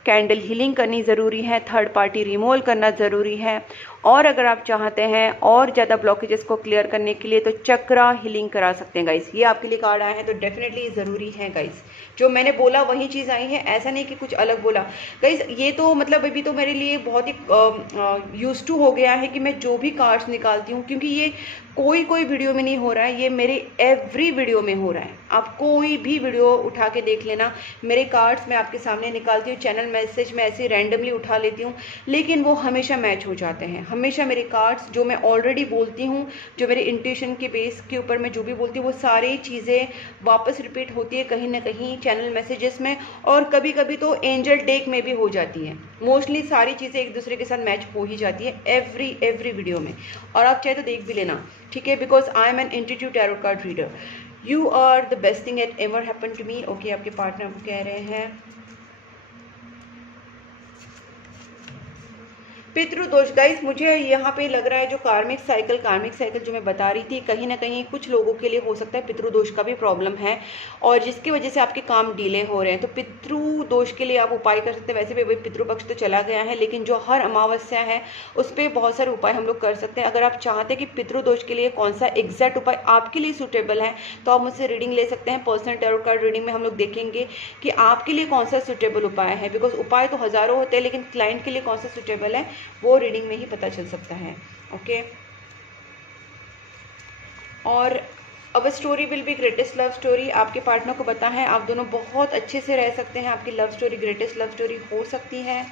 candle healing करनी ज़रूरी है, थर्ड पार्टी रिमूवल करना ज़रूरी है। और अगर आप चाहते हैं और ज़्यादा ब्लॉकेजेस को क्लियर करने के लिए तो चक्रा हीलिंग करा सकते हैं गाइस। ये आपके लिए कार्ड आया है तो डेफिनेटली ज़रूरी है गाइस। जो मैंने बोला वही चीज़ आई है, ऐसा नहीं कि कुछ अलग बोला गाइस। ये तो मतलब अभी तो मेरे लिए बहुत ही यूज टू हो गया है कि मैं जो भी कार्ड्स निकालती हूँ, क्योंकि ये कोई वीडियो में नहीं हो रहा है, ये मेरे एवरी वीडियो में हो रहा है। आप कोई भी वीडियो उठा के देख लेना, मेरे कार्ड्स मैं आपके सामने निकालती हूँ, चैनल मैसेज मैं ऐसे रैंडमली उठा लेती हूँ, लेकिन वो हमेशा मैच हो जाते हैं। हमेशा मेरे कार्ड्स जो मैं ऑलरेडी बोलती हूँ, जो मेरे इंट्यूशन के बेस के ऊपर मैं जो भी बोलती हूँ, वो सारी चीज़ें वापस रिपीट होती है कहीं ना कहीं चैनल मैसेजेस में, और कभी कभी तो एंजल टेक में भी हो जाती है। मोस्टली सारी चीज़ें एक दूसरे के साथ मैच हो ही जाती है एवरी वीडियो में, और आप चाहे तो देख भी लेना, ठीक है। Because I am an intuitive tarot card reader. You are the best thing at ever happen to me. Okay, आपके पार्टनर आपको कह रहे हैं पितृदोष। गाइस मुझे यहाँ पे लग रहा है जो कार्मिक साइकिल जो मैं बता रही थी, कहीं ना कहीं कुछ लोगों के लिए हो सकता है पितृदोष का भी प्रॉब्लम है, और जिसकी वजह से आपके काम डिले हो रहे हैं। तो पितृदोष के लिए आप उपाय कर सकते हैं। वैसे भी पितृपक्ष तो चला गया है, लेकिन जो हर अमावस्या है उस पर बहुत सारे उपाय हम लोग कर सकते हैं। अगर आप चाहते हैं कि पितृदोष के लिए कौन सा एग्जैक्ट उपाय आपके लिए सूटेबल है, तो आप मुझसे रीडिंग ले सकते हैं। पर्सनल टैरो कार्ड रीडिंग में हम लोग देखेंगे कि आपके लिए कौन सा सूटेबल उपाय है। बिकॉज उपाय तो हज़ारों होते हैं, लेकिन क्लाइंट के लिए कौन सा सूटेबल है वो रीडिंग में ही पता चल सकता है। ओके, और our story will be greatest love story. आपके पार्टनर को पता है आप दोनों बहुत अच्छे से रह सकते हैं, आपकी love story greatest love story हो सकती है।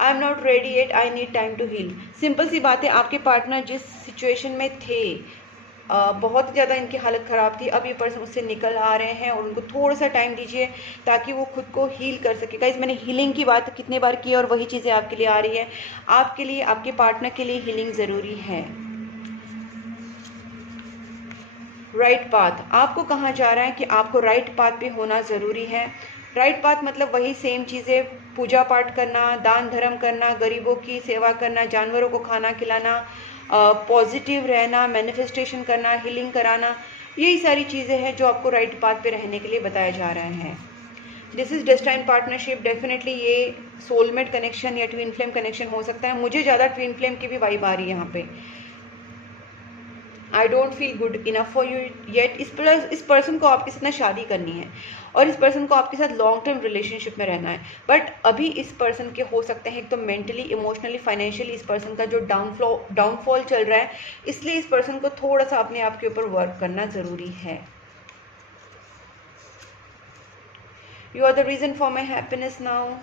I am not ready yet, I need time to heal. Simple सी बात है, आपके पार्टनर जिस सिचुएशन में थे, बहुत ज़्यादा इनकी हालत ख़राब थी, अब ये पर्सन उससे निकल आ रहे हैं, और उनको थोड़ा सा टाइम दीजिए ताकि वो खुद को हील कर सके। गाइस मैंने हीलिंग की बात कितने बार की और वही चीज़ें आपके लिए आ रही है। आपके लिए, आपके पार्टनर के लिए हीलिंग ज़रूरी है। राइट पाथ, आपको कहाँ जा रहा है कि आपको राइट पाथ पे होना ज़रूरी है। राइट पाथ मतलब वही सेम चीज़ें, पूजा पाठ करना, दान धर्म करना, गरीबों की सेवा करना, जानवरों को खाना खिलाना, पॉजिटिव रहना, मैनिफेस्टेशन करना, हीलिंग कराना, यही सारी चीज़ें हैं जो आपको राइट पाथ पे रहने के लिए बताया जा रहा है। This is destined partnership. Definitely ये सोलमेट कनेक्शन या ट्विन फ्लेम कनेक्शन हो सकता है। मुझे ज़्यादा ट्विन फ्लेम की भी वाइब आ रही है यहाँ पे। I don't feel good enough for you yet. इस पर्सन को आपके साथ ना शादी करनी है, और इस पर्सन को आपके साथ लॉन्ग टर्म रिलेशनशिप में रहना है। बट अभी इस पर्सन के हो सकते हैं एक तो मेंटली, इमोशनली, फाइनेंशियली इस पर्सन का जो डाउनफॉल चल रहा है, इसलिए इस पर्सन को थोड़ा सा अपने आप के ऊपर वर्क करना ज़रूरी है। You are the reason for my happiness now.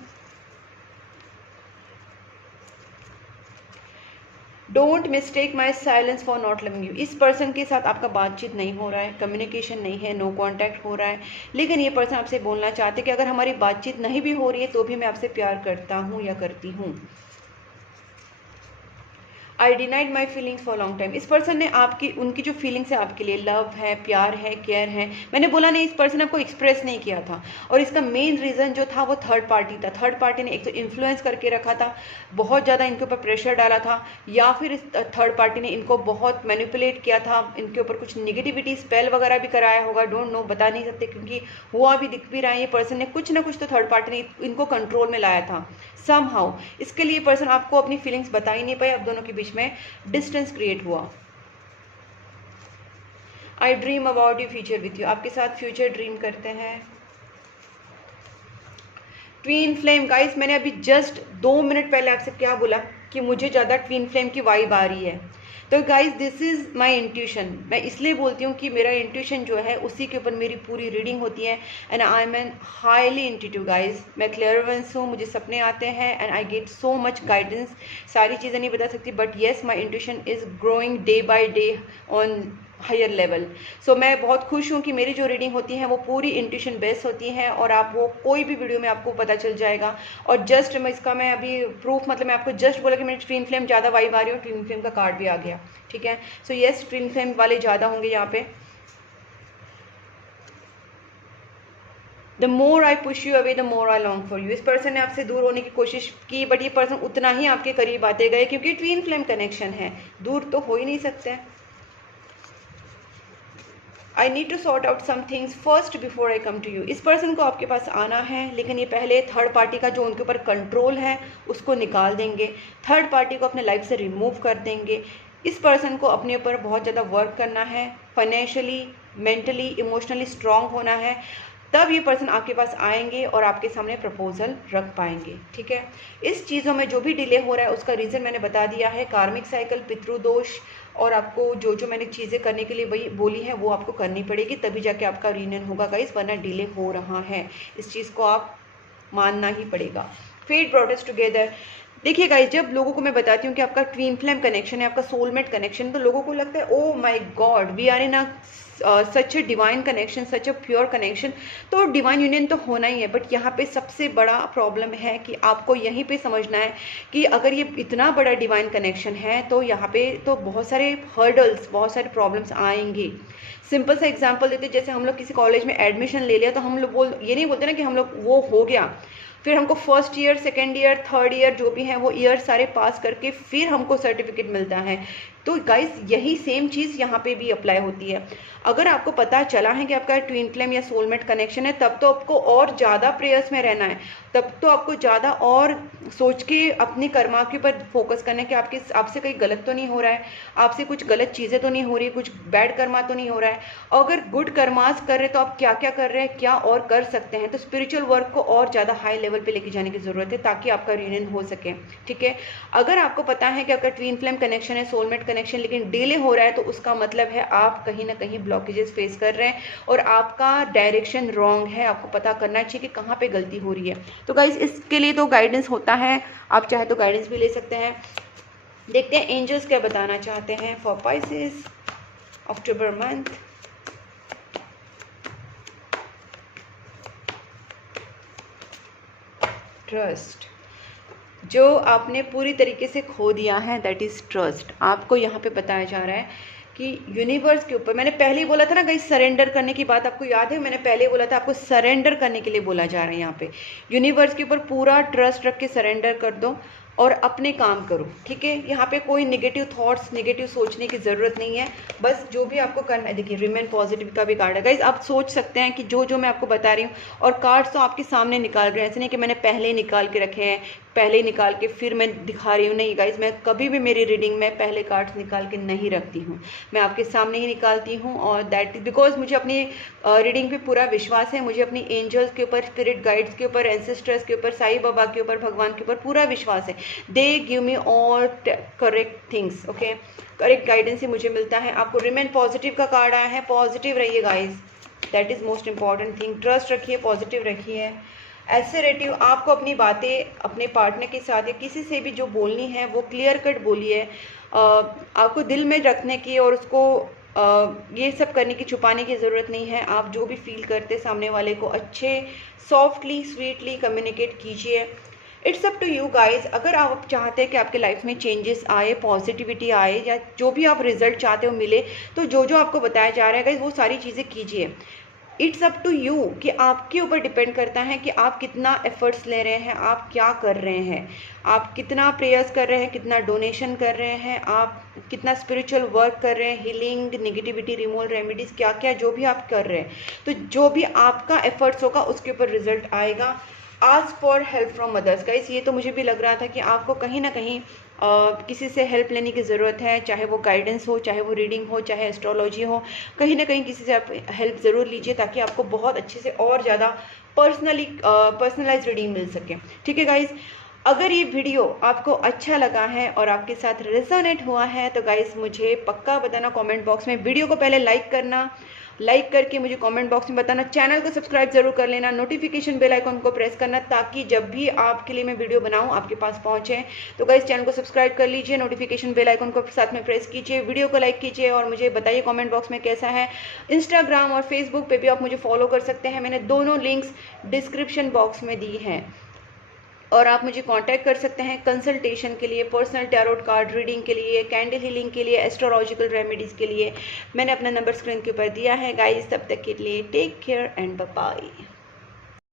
Don't mistake my silence for not loving you. इस पर्सन के साथ आपका बातचीत नहीं हो रहा है, कम्युनिकेशन नहीं है, नो कॉन्टैक्ट हो रहा है, लेकिन ये पर्सन आपसे बोलना चाहते हैं कि अगर हमारी बातचीत नहीं भी हो रही है तो भी मैं आपसे प्यार करता हूँ या करती हूँ। I denied my feelings for long time. इस पर्सन ने उनकी जो फीलिंग्स है आपके लिए, लव है, प्यार है, केयर है, मैंने बोला नहीं, इस पर्सन ने आपको एक्सप्रेस नहीं किया था। और इसका मेन रीज़न जो था वो थर्ड पार्टी था। थर्ड पार्टी ने एक तो इन्फ्लुएंस करके रखा था, बहुत ज़्यादा इनके ऊपर प्रेशर डाला था, या फिर इस थर्ड पार्टी ने इनको बहुत मैनिपुलेट किया था, इनके ऊपर कुछ निगेटिविटी स्पेल वगैरह भी कराया होगा, डोंट नो, बता नहीं सकते, क्योंकि हुआ भी दिख भी रहा है ये पर्सन ने कुछ ना कुछ तो थर्ड पार्टी ने इनको कंट्रोल में लाया था समहाउ। इसके लिए पर्सन आपको अपनी फीलिंग्स बता ही नहीं पाए, अब दोनों के बीच में डिस्टेंस क्रिएट हुआ। आई dream about you future with you, आपके साथ फ्यूचर ड्रीम करते हैं। ट्विन फ्लेम गाइस, मैंने अभी जस्ट 2 मिनट पहले आपसे क्या बोला कि मुझे ज़्यादा ट्विन फ्लेम की वाइब आ रही है। तो guys this is my intuition. मैं इसलिए बोलती हूँ कि मेरा इंट्यूशन जो है उसी के ऊपर मेरी पूरी रीडिंग होती है। And I am an highly intuitive guys, मैं क्लियरवेंस हूँ, मुझे सपने आते हैं and I get so much guidance. सारी चीज़ें नहीं बता सकती, but yes my intuition is growing day by day on higher level. So मैं बहुत खुश हूँ कि मेरी जो रीडिंग होती है वो पूरी इंट्यूशन बेस्ड होती हैं, और आप वो कोई भी वीडियो में आपको पता चल जाएगा। और जस्ट मैं अभी प्रूफ, मतलब मैं आपको जस्ट बोला कि मेरी ट्विन फ्लेम ज़्यादा वाइब आ रही है, और ट्विन फ्लेम का कार्ड भी आ गया, ठीक है। सो येस, ट्विन फ्लेम वाले ज़्यादा होंगे यहाँ पे। The more I push you away the more I long for you. इस पर्सन ने आपसे दूर होने की कोशिश की, बट ये पर्सन उतना ही आपके करीब आते गए, क्योंकि ट्विन फ्लेम कनेक्शन है, दूर तो हो ही नहीं सकते। I need to sort out some things first before I come to you. इस पर्सन को आपके पास आना है, लेकिन ये पहले थर्ड पार्टी का जो उनके ऊपर कंट्रोल है उसको निकाल देंगे, थर्ड पार्टी को अपने लाइफ से रिमूव कर देंगे। इस पर्सन को अपने ऊपर बहुत ज़्यादा वर्क करना है, फाइनेंशियली, मेंटली, इमोशनली स्ट्रांग होना है, तब ये पर्सन आपके पास आएंगे और आपके सामने प्रपोजल रख पाएंगे, ठीक है। इस चीज़ों में जो भी डिले हो रहा है उसका रीज़न मैंने बता दिया है, कार्मिक साइकिल, पितृदोष, और आपको जो मैंने चीज़ें करने के लिए वही बोली है वो आपको करनी पड़ेगी, तभी जाके आपका रीयूनियन होगा गाइस, वरना डिले हो रहा है, इस चीज़ को आप मानना ही पड़ेगा। Fate brought us together. देखिए गाइस, जब लोगों को मैं बताती हूँ कि आपका ट्विन फ्लेम कनेक्शन है, आपका सोलमेट कनेक्शन, तो लोगों को लगता है oh my god we are in a such a divine connection, such a pure connection, तो डिवाइन यूनियन तो होना ही है। बट यहाँ पे सबसे बड़ा प्रॉब्लम है कि आपको यहीं पे समझना है कि अगर ये इतना बड़ा डिवाइन कनेक्शन है तो यहाँ पे तो बहुत सारे हर्डल्स, बहुत सारे प्रॉब्लम्स आएंगे। सिंपल सा एग्जांपल देते, जैसे हम लोग किसी कॉलेज में एडमिशन ले लिया, तो हम लोग ये नहीं बोलते ना कि हम लोग वो हो गया, फिर हमको first year, second year, third year जो भी हैं वो ईयर सारे पास करके फिर हमको सर्टिफिकेट मिलता है। तो गाइस यही सेम चीज़ यहाँ पे भी अप्लाई होती है। अगर आपको पता चला है कि आपका ट्विन फ्लेम या सोलमेट कनेक्शन है, तब तो आपको और ज़्यादा प्रेयर्स में रहना है, तब तो आपको ज़्यादा और सोच के अपने कर्मा के ऊपर फोकस करना है कि आपसे कहीं गलत तो नहीं हो रहा है, आपसे कुछ गलत चीज़ें तो नहीं हो रही, कुछ बैड कर्मा तो नहीं हो रहा है। अगर गुड कर्मास कर रहे हैं तो आप क्या क्या कर रहे हैं, क्या और कर सकते हैं। तो स्पिरिचुअल वर्क को और ज़्यादा हाई लेवल पे लेके जाने की ज़रूरत है ताकि आपका रीयूनियन हो सके, ठीक है। अगर आपको पता है कि आपका ट्विन फ्लेम कनेक्शन है, सोलमेट कनेक्शन, लेकिन डिले हो रहा है, तो उसका मतलब है आप कहीं ना कहीं ब्लॉकेजेस फेस कर रहे हैं और आपका डायरेक्शन रॉन्ग है। आपको पता करना चाहिए कि कहाँ पे गलती हो रही है। तो गाइस इसके लिए तो गाइडेंस होता है, आप चाहे तो गाइडेंस भी ले सकते हैं। देखते हैं एंजल्स क्या बताना चाहते हैं for Pisces October month. Trust, जो आपने पूरी तरीके से खो दिया है, दैट इज़ ट्रस्ट। आपको यहाँ पे बताया जा रहा है कि यूनिवर्स के ऊपर, मैंने पहले ही बोला था ना गाइस, सरेंडर करने की बात आपको याद है, मैंने पहले बोला था आपको सरेंडर करने के लिए बोला जा रहा है। यहाँ पे यूनिवर्स के ऊपर पूरा ट्रस्ट रख के सरेंडर कर दो और अपने काम करो, ठीक है। यहाँ पे कोई नेगेटिव थॉट्स, नेगेटिव सोचने की ज़रूरत नहीं है, बस जो भी आपको करना है। देखिए रिमेन पॉजिटिव का भी कार्ड है गाइस, आप सोच सकते हैं कि जो मैं आपको बता रही हूँ, और कार्ड्स तो आपके सामने निकाल रहे हैं, ऐसे नहीं कि मैंने पहले ही निकाल के रखे हैं, पहले ही निकाल के फिर मैं दिखा रही हूँ, नहीं गाइस, मैं कभी भी मेरी रीडिंग में पहले कार्ड्स निकाल के नहीं रखती हूँ, मैं आपके सामने ही निकालती हूँ। और दैट इज बिकॉज मुझे अपनी रीडिंग पे पूरा विश्वास है, मुझे अपनी एंजल्स के ऊपर, स्पिरिट गाइड्स के ऊपर, एंसेस्टर्स के ऊपर, साईं बाबा के ऊपर, भगवान के ऊपर पूरा विश्वास है। They give me all correct things, okay, correct guidance ही मुझे मिलता है। आपको रिमेन पॉजिटिव का कार्ड आया है, पॉजिटिव रहिए guys, that is most important thing. Trust रखिए, पॉजिटिव रखिए, एसरेटिव। आपको अपनी बातें अपने पार्टनर के साथ या किसी से भी जो बोलनी है वो क्लियर कट बोलिए, आपको दिल में रखने की और उसको ये सब करने की, छुपाने की ज़रूरत नहीं है। आप जो भी फील करते सामने वाले को अच्छे, सॉफ्टली, स्वीटली कम्युनिकेट कीजिए। It's up to you guys. अगर आप चाहते हैं कि आपके लाइफ में चेंजेस आए, पॉजिटिविटी आए, या जो भी आप रिजल्ट चाहते हो मिले, तो जो जो आपको बताया जा रहा है गाइज वो सारी चीज़ें कीजिए। इट्स अप टू यू कि आपके ऊपर डिपेंड करता है कि आप कितना एफर्ट्स ले रहे हैं, आप क्या कर रहे हैं, आप कितना प्रेयर्स कर रहे हैं, कितना डोनेशन कर रहे हैं, आप कितना स्पिरिचुअल वर्क कर रहे हैं, हीलिंग, नेगेटिविटी रिमूवल, रेमेडीज, क्या क्या जो भी आप कर रहे हैं, तो जो भी आपका एफर्ट्स होगा उसके ऊपर रिजल्ट आएगा। Ask for help from others guys. ये तो मुझे भी लग रहा था कि आपको कहीं ना कहीं किसी से हेल्प लेने की ज़रूरत है, चाहे वो गाइडेंस हो, चाहे वो रीडिंग हो, चाहे एस्ट्रोलॉजी हो, कहीं ना कहीं किसी से आप हेल्प ज़रूर लीजिए ताकि आपको बहुत अच्छे से और ज़्यादा पर्सनलाइज रीडिंग मिल सके। ठीक है गाइस, अगर ये वीडियो आपको अच्छा लगा है और आपके साथ रेजोनेट हुआ है तो गाइस मुझे पक्का बताना कमेंट बॉक्स में। वीडियो को पहले लाइक करना, लाइक करके मुझे कमेंट बॉक्स में बताना। चैनल को सब्सक्राइब जरूर कर लेना, नोटिफिकेशन बेल आइकन को प्रेस करना ताकि जब भी आपके लिए मैं वीडियो बनाऊं आपके पास पहुंचे। तो गाइस चैनल को सब्सक्राइब कर लीजिए, नोटिफिकेशन बेल आइकन को साथ में प्रेस कीजिए, वीडियो को लाइक कीजिए और मुझे बताइए कमेंट बॉक्स में कैसा है। इंस्टाग्राम और फेसबुक पे भी आप मुझे फॉलो कर सकते हैं, मैंने दोनों लिंक्स डिस्क्रिप्शन बॉक्स में दी हैं। और आप मुझे कांटेक्ट कर सकते हैं कंसल्टेशन के लिए, पर्सनल टैरोट कार्ड रीडिंग के लिए, कैंडल हीलिंग के लिए, एस्ट्रोलॉजिकल रेमेडीज़ के लिए। मैंने अपना नंबर स्क्रीन के ऊपर दिया है गाइस। तब तक के लिए take care and bye bye.